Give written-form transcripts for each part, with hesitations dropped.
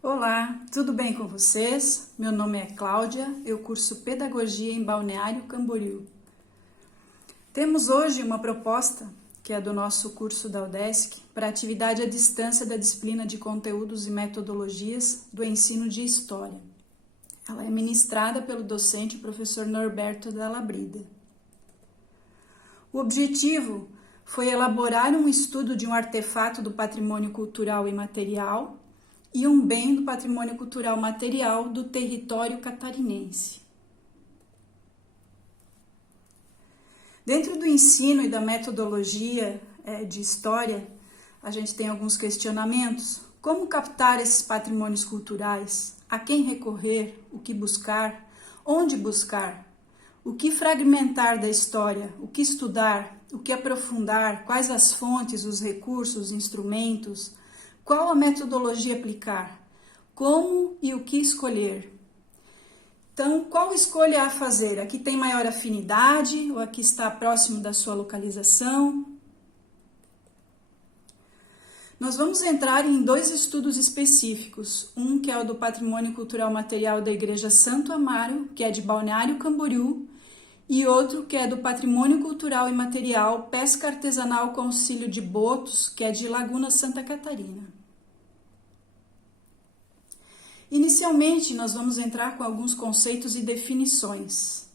Olá, tudo bem com vocês? Meu nome é Cláudia, eu curso Pedagogia em Balneário Camboriú. Temos hoje uma proposta, que é do nosso curso da UDESC, para atividade à distância da disciplina de Conteúdos e Metodologias do Ensino de História. Ela é ministrada pelo docente professor Norberto Dalla Brida. O objetivo foi elaborar um estudo de um artefato do patrimônio cultural imaterial e um bem do patrimônio cultural material do território catarinense. Dentro do ensino e da metodologia de história, a gente tem alguns questionamentos. Como captar esses patrimônios culturais? A quem recorrer? O que buscar? Onde buscar? O que fragmentar da história? O que estudar? O que aprofundar? Quais as fontes, os recursos, os instrumentos? Qual a metodologia aplicar? Como e o que escolher? Então, qual escolha a fazer? Aqui tem maior afinidade ou aqui está próximo da sua localização? Nós vamos entrar em dois estudos específicos. Um que é o do Patrimônio Cultural Material da Igreja Santo Amaro, que é de Balneário Camboriú, e outro que é do Patrimônio Cultural Imaterial Pesca Artesanal Concílio de Botos, que é de Laguna, Santa Catarina. Inicialmente, nós vamos entrar com alguns conceitos e definições.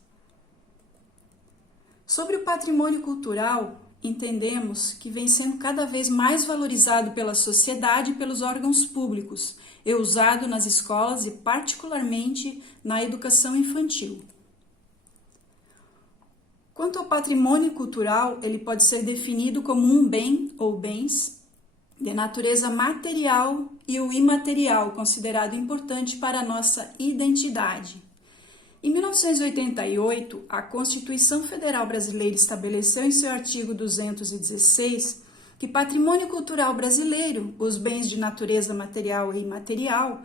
Sobre o patrimônio cultural, entendemos que vem sendo cada vez mais valorizado pela sociedade e pelos órgãos públicos, e usado nas escolas e particularmente na educação infantil. Quanto ao patrimônio cultural, ele pode ser definido como um bem ou bens de natureza material e o imaterial, considerado importante para a nossa identidade. Em 1988, a Constituição Federal Brasileira estabeleceu em seu artigo 216 que patrimônio cultural brasileiro, os bens de natureza material e imaterial,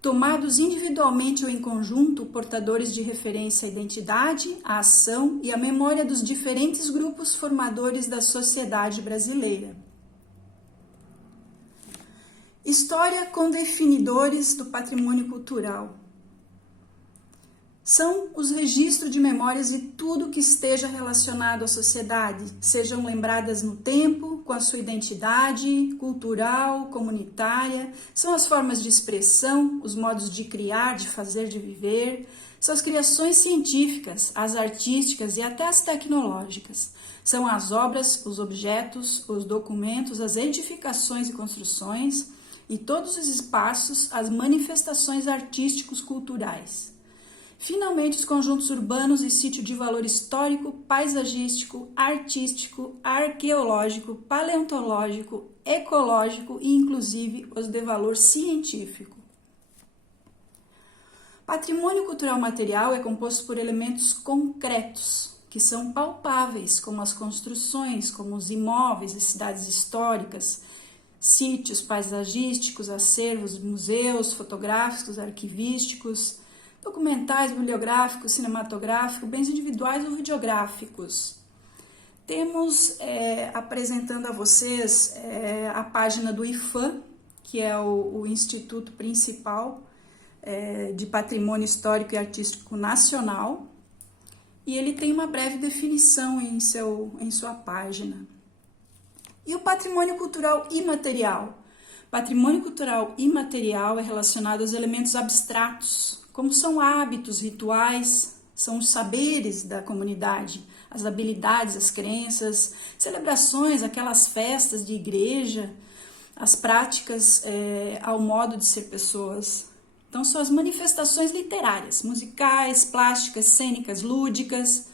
tomados individualmente ou em conjunto, portadores de referência à identidade, à ação e à memória dos diferentes grupos formadores da sociedade brasileira. História com definidores do patrimônio cultural. São os registros de memórias e tudo que esteja relacionado à sociedade, sejam lembradas no tempo, com a sua identidade cultural, comunitária, são as formas de expressão, os modos de criar, de fazer, de viver, são as criações científicas, as artísticas e até as tecnológicas. São as obras, os objetos, os documentos, as edificações e construções e todos os espaços, as manifestações artísticos culturais. Finalmente, os conjuntos urbanos e sítio de valor histórico, paisagístico, artístico, arqueológico, paleontológico, ecológico e, inclusive, os de valor científico. Patrimônio cultural material é composto por elementos concretos, que são palpáveis, como as construções, como os imóveis e cidades históricas, sítios paisagísticos, acervos, museus, fotográficos, arquivísticos, documentais, bibliográficos, cinematográficos, bens individuais ou videográficos. Temos apresentando a vocês a página do IPHAN, que é o Instituto Principal de Patrimônio Histórico e Artístico Nacional, e ele tem uma breve definição em sua página. E o patrimônio cultural imaterial? Patrimônio cultural imaterial é relacionado aos elementos abstratos, como são hábitos, rituais, são os saberes da comunidade, as habilidades, as crenças, celebrações, aquelas festas de igreja, as práticas ao modo de ser pessoas. Então, são as manifestações literárias, musicais, plásticas, cênicas, lúdicas,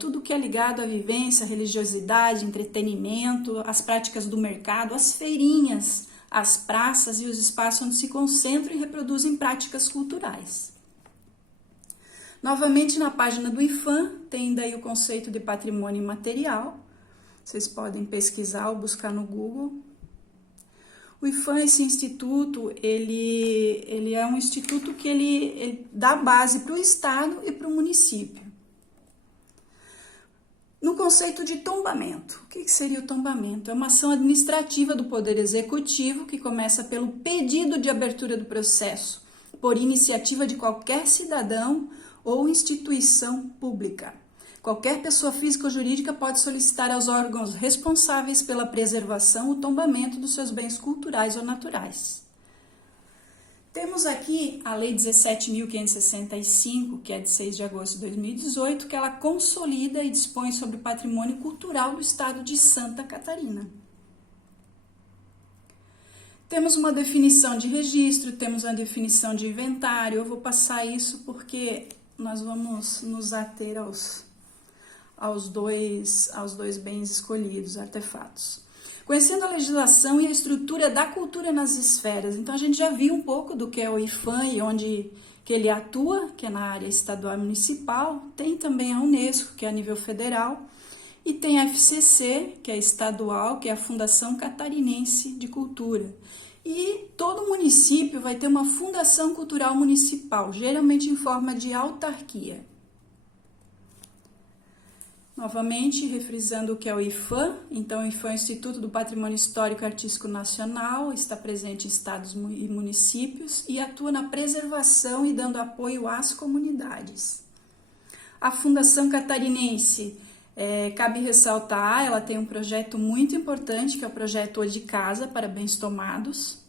tudo que é ligado à vivência, religiosidade, entretenimento, as práticas do mercado, as feirinhas, as praças e os espaços onde se concentram e reproduzem práticas culturais. Novamente, na página do IPHAN, tem daí o conceito de patrimônio imaterial. Vocês podem pesquisar ou buscar no Google. O IPHAN, esse instituto, ele é um instituto que ele dá base para o Estado e para o município. No conceito de tombamento. O que seria o tombamento? É uma ação administrativa do Poder Executivo que começa pelo pedido de abertura do processo, por iniciativa de qualquer cidadão ou instituição pública. Qualquer pessoa física ou jurídica pode solicitar aos órgãos responsáveis pela preservação o tombamento dos seus bens culturais ou naturais. Temos aqui a Lei 17.565, que é de 6 de agosto de 2018, que ela consolida e dispõe sobre o patrimônio cultural do estado de Santa Catarina. Temos uma definição de registro, temos uma definição de inventário. Eu vou passar isso porque nós vamos nos ater aos dois bens escolhidos, artefatos. Conhecendo a legislação e a estrutura da cultura nas esferas. Então, a gente já viu um pouco do que é o IPHAN e onde que ele atua, que é na área estadual e municipal. Tem também a Unesco, que é a nível federal. E tem a FCC, que é estadual, que é a Fundação Catarinense de Cultura. E todo município vai ter uma fundação cultural municipal, geralmente em forma de autarquia. Novamente, refrisando o que é o IPHAN. Então, o IPHAN é o Instituto do Patrimônio Histórico e Artístico Nacional, está presente em estados e municípios e atua na preservação e dando apoio às comunidades. A Fundação Catarinense, cabe ressaltar, ela tem um projeto muito importante, que é o projeto Ode Casa para Bens Tomados.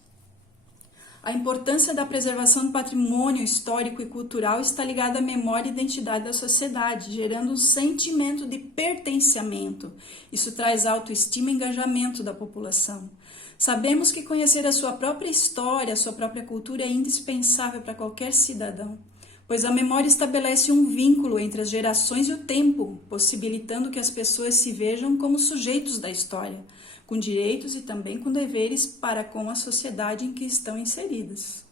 A importância da preservação do patrimônio histórico e cultural está ligada à memória e identidade da sociedade, gerando um sentimento de pertencimento. Isso traz autoestima e engajamento da população. Sabemos que conhecer a sua própria história, a sua própria cultura é indispensável para qualquer cidadão, pois a memória estabelece um vínculo entre as gerações e o tempo, possibilitando que as pessoas se vejam como sujeitos da história, com direitos e também com deveres para com a sociedade em que estão inseridas.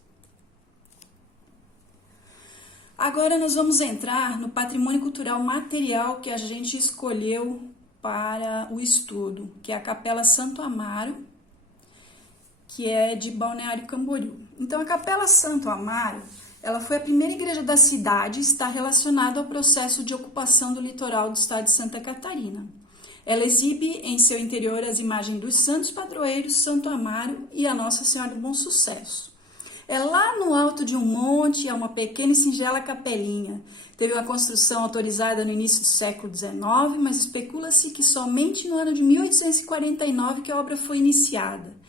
Agora nós vamos entrar no patrimônio cultural material que a gente escolheu para o estudo, que é a Capela Santo Amaro, que é de Balneário Camboriú. Então, a Capela Santo Amaro, ela foi a primeira igreja da cidade e está relacionada ao processo de ocupação do litoral do estado de Santa Catarina. Ela exibe em seu interior as imagens dos santos padroeiros, Santo Amaro e a Nossa Senhora do Bom Sucesso. É lá no alto de um monte, é uma pequena e singela capelinha. Teve uma construção autorizada no início do século XIX, mas especula-se que somente no ano de 1849 que a obra foi iniciada.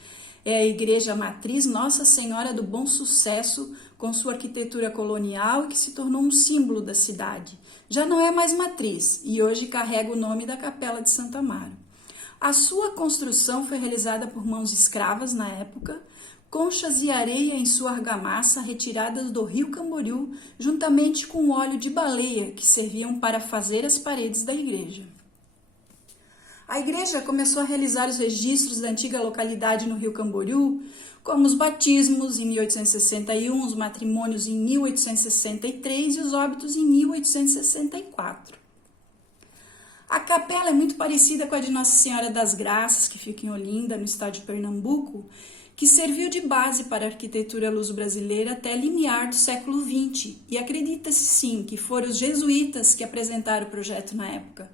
É a igreja matriz Nossa Senhora do Bom Sucesso, com sua arquitetura colonial, que se tornou um símbolo da cidade. Já não é mais matriz e hoje carrega o nome da Capela de Santo Amaro. A sua construção foi realizada por mãos escravas na época, conchas e areia em sua argamassa retiradas do rio Camboriú, juntamente com óleo de baleia que serviam para fazer as paredes da igreja. A igreja começou a realizar os registros da antiga localidade no rio Camboriú, como os batismos em 1861, os matrimônios em 1863 e os óbitos em 1864. A capela é muito parecida com a de Nossa Senhora das Graças, que fica em Olinda, no estado de Pernambuco, que serviu de base para a arquitetura luso-brasileira até limiar do século XX, e acredita-se sim que foram os jesuítas que apresentaram o projeto na época.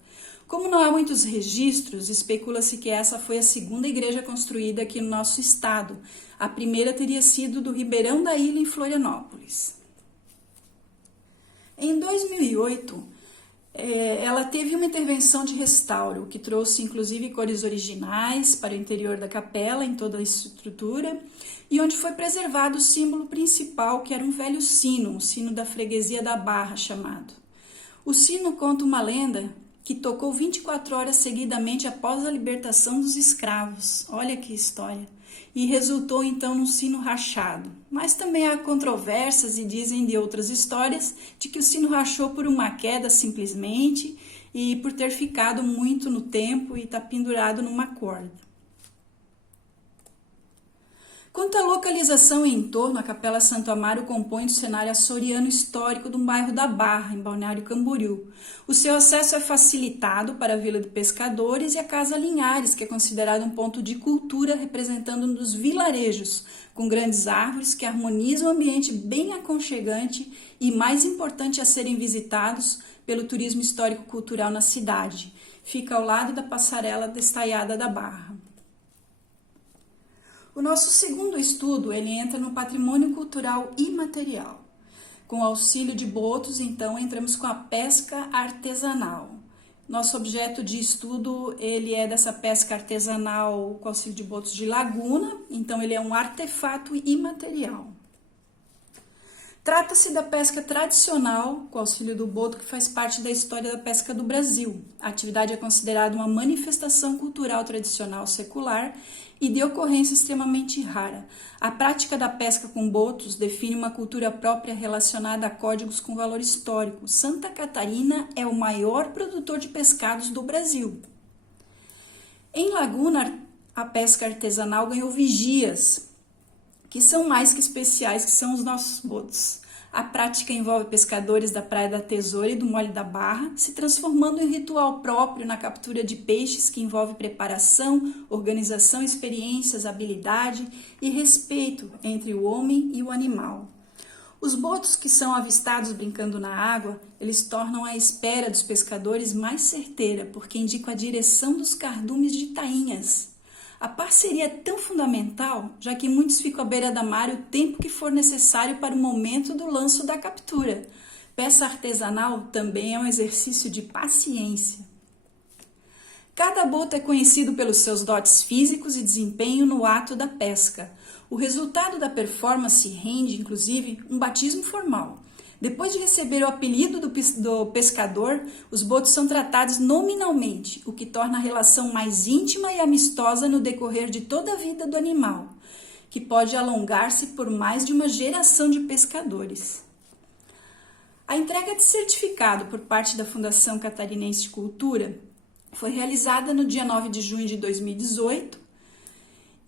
Como não há muitos registros, especula-se que essa foi a segunda igreja construída aqui no nosso estado. A primeira teria sido do Ribeirão da Ilha, em Florianópolis. Em 2008, ela teve uma intervenção de restauro, que trouxe inclusive cores originais para o interior da capela, em toda a estrutura, e onde foi preservado o símbolo principal, que era um velho sino, um sino da freguesia da Barra chamado. O sino conta uma lenda que tocou 24 horas seguidamente após a libertação dos escravos. Olha que história! E resultou então num sino rachado. Mas também há controvérsias e dizem de outras histórias de que o sino rachou por uma queda simplesmente e por ter ficado muito no tempo e está pendurado numa corda. Quanto à localização e entorno, a Capela Santo Amaro compõe o cenário açoriano histórico do bairro da Barra, em Balneário Camboriú. O seu acesso é facilitado para a Vila de Pescadores e a Casa Linhares, que é considerado um ponto de cultura representando um dos vilarejos, com grandes árvores que harmonizam um ambiente bem aconchegante e mais importante a serem visitados pelo turismo histórico-cultural na cidade. fica ao lado da passarela destaiada da Barra. O nosso segundo estudo, ele entra no patrimônio cultural imaterial. Com o auxílio de botos, então, entramos com a pesca artesanal. Nosso objeto de estudo, ele é dessa pesca artesanal com auxílio de botos de laguna, então ele é um artefato imaterial. Trata-se da pesca tradicional, com auxílio do boto, que faz parte da história da pesca do Brasil. A atividade é considerada uma manifestação cultural tradicional secular e de ocorrência extremamente rara. A prática da pesca com botos define uma cultura própria relacionada a códigos com valor histórico. Santa Catarina é o maior produtor de pescados do Brasil. Em Laguna, a pesca artesanal ganhou vigias, que são mais que especiais, que são os nossos botos. A prática envolve pescadores da Praia da Tesoura e do Mole da Barra, se transformando em ritual próprio na captura de peixes que envolve preparação, organização, experiências, habilidade e respeito entre o homem e o animal. Os botos que são avistados brincando na água, eles tornam a espera dos pescadores mais certeira, porque indicam a direção dos cardumes de tainhas. A parceria é tão fundamental, já que muitos ficam à beira da mar o tempo que for necessário para o momento do lanço da captura. Pesca artesanal também é um exercício de paciência. Cada boto é conhecido pelos seus dotes físicos e desempenho no ato da pesca. O resultado da performance rende, inclusive, um batismo formal. Depois de receber o apelido do pescador, os botos são tratados nominalmente, o que torna a relação mais íntima e amistosa no decorrer de toda a vida do animal, que pode alongar-se por mais de uma geração de pescadores. A entrega de certificado por parte da Fundação Catarinense de Cultura foi realizada no dia 9 de junho de 2018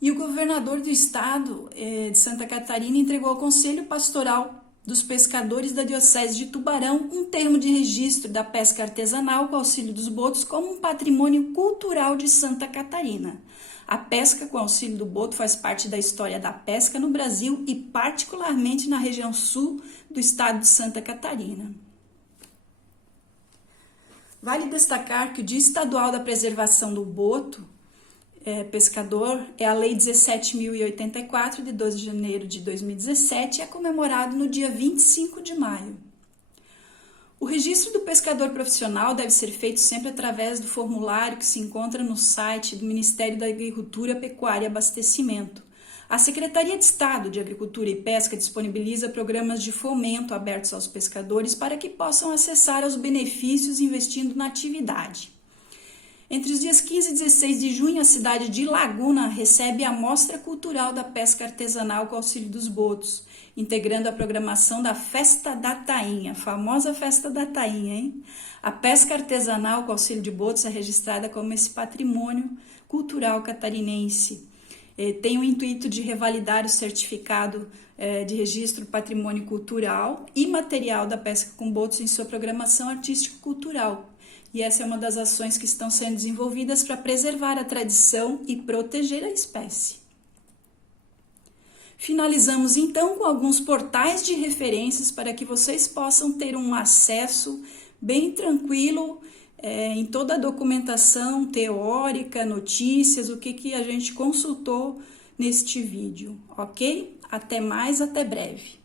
e o governador do estado de Santa Catarina entregou ao Conselho Pastoral dos Pescadores da Diocese de Tubarão um termo de registro da pesca artesanal com auxílio dos botos como um patrimônio cultural de Santa Catarina. A pesca com auxílio do boto faz parte da história da pesca no Brasil e particularmente na região sul do estado de Santa Catarina. Vale destacar que o Dia Estadual da Preservação do Boto pescador é a Lei 17.084, de 12 de janeiro de 2017, e é comemorado no dia 25 de maio. O registro do pescador profissional deve ser feito sempre através do formulário que se encontra no site do Ministério da Agricultura, Pecuária e Abastecimento. A Secretaria de Estado de Agricultura e Pesca disponibiliza programas de fomento abertos aos pescadores para que possam acessar aos benefícios investindo na atividade. Entre os dias 15 e 16 de junho, a cidade de Laguna recebe a Mostra Cultural da Pesca Artesanal com auxílio dos botos, integrando a programação da Festa da Tainha, a famosa Festa da Tainha, hein? A pesca artesanal com auxílio de botos é registrada como esse patrimônio cultural catarinense. Tem o intuito de revalidar o certificado de registro patrimônio cultural e material da pesca com botos em sua programação artístico-cultural. E essa é uma das ações que estão sendo desenvolvidas para preservar a tradição e proteger a espécie. Finalizamos então com alguns portais de referências para que vocês possam ter um acesso bem tranquilo em toda a documentação teórica, notícias, o que a gente consultou neste vídeo, ok? Até mais, até breve.